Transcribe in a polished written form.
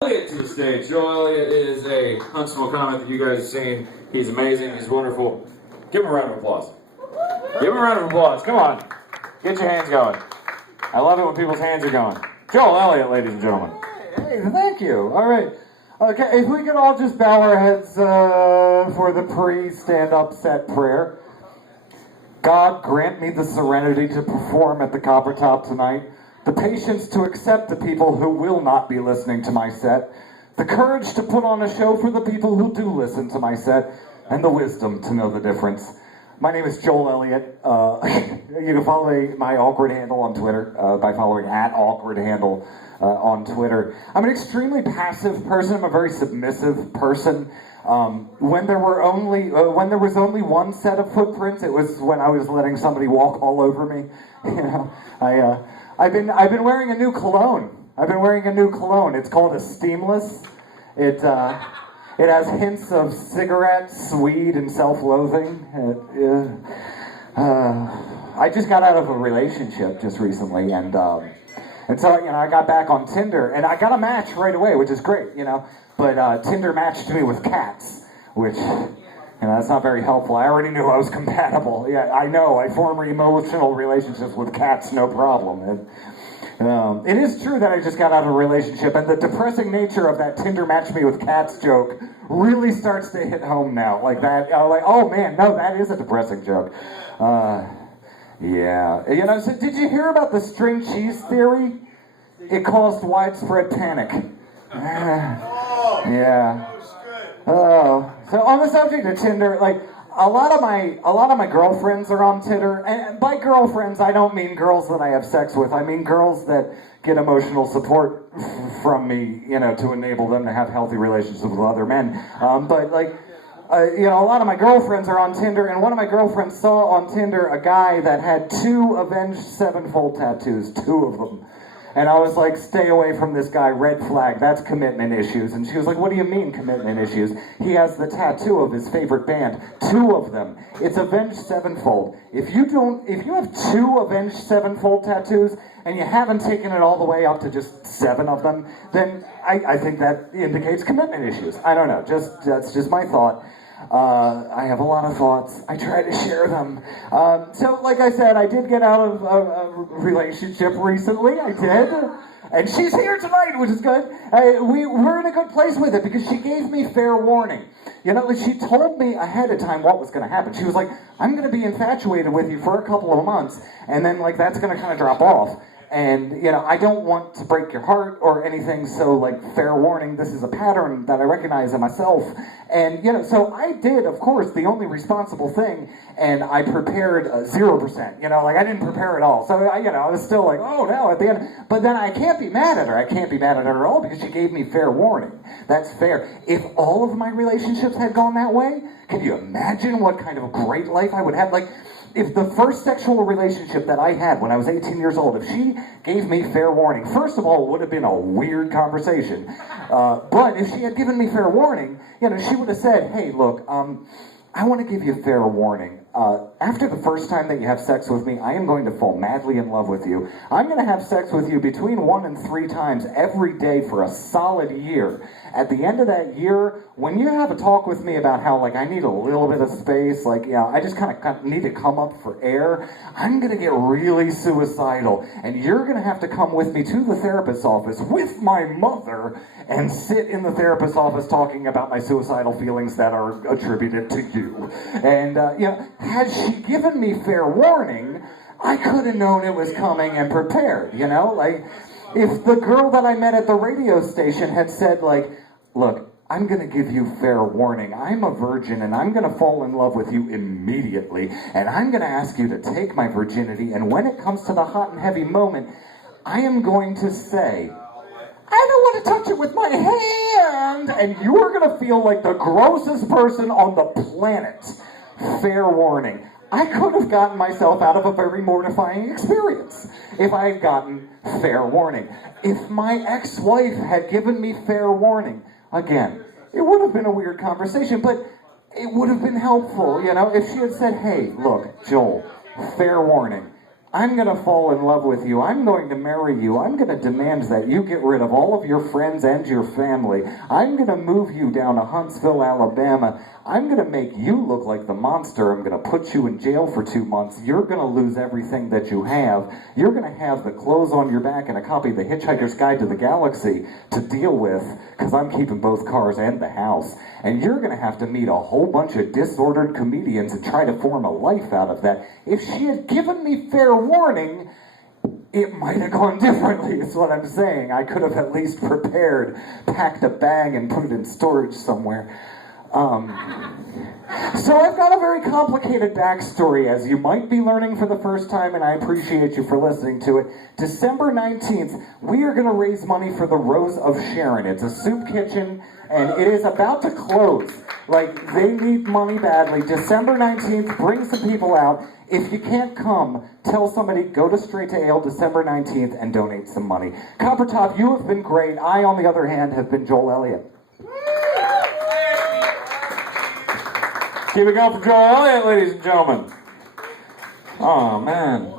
Elliot to the stage. Joel Elliott is a Huntsville comic that you guys have seen. He's amazing. He's wonderful. Give him a round of applause. Give him a round of applause. Come on. Get your hands going. I love it when people's hands are going. Joel Elliott, ladies and gentlemen. Hey, thank you. All right. Okay, if we could all just bow our heads for the pre-stand-up set prayer. God, grant me the serenity to perform at the Coppertop tonight, the patience to accept the people who will not be listening to my set, the courage to put on a show for the people who do listen to my set, and the wisdom to know the difference. My name is Joel Elliott. You can follow my awkward handle on Twitter by following @awkwardhandle on Twitter. I'm an extremely passive person. I'm a very submissive person. When there was only one set of footprints, it was when I was letting somebody walk all over me. You know, I've been wearing a new cologne. It's called a Steamless. It has hints of cigarettes, weed, and self-loathing. I just got out of a relationship just recently, and so I got back on Tinder, and I got a match right away, which is great, But Tinder matched me with cats, which that's not very helpful. I already knew I was compatible. Yeah, I know. I form emotional relationships with cats, no problem. It is true that I just got out of a relationship, and the depressing nature of that Tinder match me with cats joke really starts to hit home now. Like that, oh man, no, that is a depressing joke. Yeah. So did you hear about the string cheese theory? It caused widespread panic. Yeah. Oh. So on the subject of Tinder, a lot of my girlfriends are on Tinder, and by girlfriends I don't mean girls that I have sex with. I mean girls that get emotional support from me, to enable them to have healthy relationships with other men. A lot of my girlfriends are on Tinder, and one of my girlfriends saw on Tinder a guy that had 2 Avenged Sevenfold tattoos, 2 of them. And I was like, stay away from this guy, red flag, that's commitment issues. And she was like, what do you mean commitment issues? He has the tattoo of his favorite band, 2 of them. It's Avenged Sevenfold. If you have 2 Avenged Sevenfold tattoos, and you haven't taken it all the way up to just 7 of them, then I think that indicates commitment issues. I don't know, that's just my thought. I have a lot of thoughts. I try to share them. So, like I said, I did get out of a relationship recently. I did. And she's here tonight, which is good. We're in a good place with it because she gave me fair warning. She told me ahead of time what was going to happen. She was like, I'm going to be infatuated with you for a couple of months, and then, that's going to kind of drop off. And, I don't want to break your heart or anything, so, fair warning, this is a pattern that I recognize in myself. And, so I did, of course, the only responsible thing, and I prepared 0%, I didn't prepare at all. So, I was still like, oh, no, at the end. But then I can't be mad at her. I can't be mad at her at all because she gave me fair warning. That's fair. If all of my relationships had gone that way, can you imagine what kind of a great life I would have? If the first sexual relationship that I had when I was 18 years old, if she gave me fair warning, first of all, it would have been a weird conversation. But if she had given me fair warning, she would have said, hey, look, I want to give you fair warning. After the first time that you have sex with me, I am going to fall madly in love with you. I'm going to have sex with you between 1 and 3 times every day for a solid year. At the end of that year, when you have a talk with me about how, I need a little bit of space, I just kind of need to come up for air, I'm going to get really suicidal. And you're going to have to come with me to the therapist's office with my mother and sit in the therapist's office talking about my suicidal feelings that are attributed to you. And, had she given me fair warning, I could have known it was coming and prepared, if the girl that I met at the radio station had said, look, I'm going to give you fair warning. I'm a virgin, and I'm going to fall in love with you immediately, and I'm going to ask you to take my virginity, and when it comes to the hot and heavy moment, I am going to say, I don't want to touch it with my hand, and you're going to feel like the grossest person on the planet. Fair warning. I could have gotten myself out of a very mortifying experience if I had gotten fair warning. If my ex-wife had given me fair warning, again, it would have been a weird conversation, but it would have been helpful, if she had said, hey, look, Joel, fair warning. I'm going to fall in love with you. I'm going to marry you. I'm going to demand that you get rid of all of your friends and your family. I'm going to move you down to Huntsville, Alabama. I'm going to make you look like the monster. I'm going to put you in jail for 2 months. You're going to lose everything that you have. You're going to have the clothes on your back and a copy of The Hitchhiker's Guide to the Galaxy to deal with, because I'm keeping both cars and the house. And you're going to have to meet a whole bunch of disordered comedians and try to form a life out of that. If she had given me fair warning, it might have gone differently, is what I'm saying. I could have at least prepared, packed a bag, and put it in storage somewhere. So I've got a very complicated backstory, as you might be learning for the first time, and I appreciate you for listening to it. December 19th, we are going to raise money for the Rose of Sharon. It's a soup kitchen, and it is about to close. Like, they need money badly. December 19th, bring some people out. If you can't come, tell somebody, go to Straight to Ale December 19th and donate some money. Coppertop, you have been great. I, on the other hand, have been Joel Elliott. Keep it going for Joel Elliott, ladies and gentlemen. Oh, man.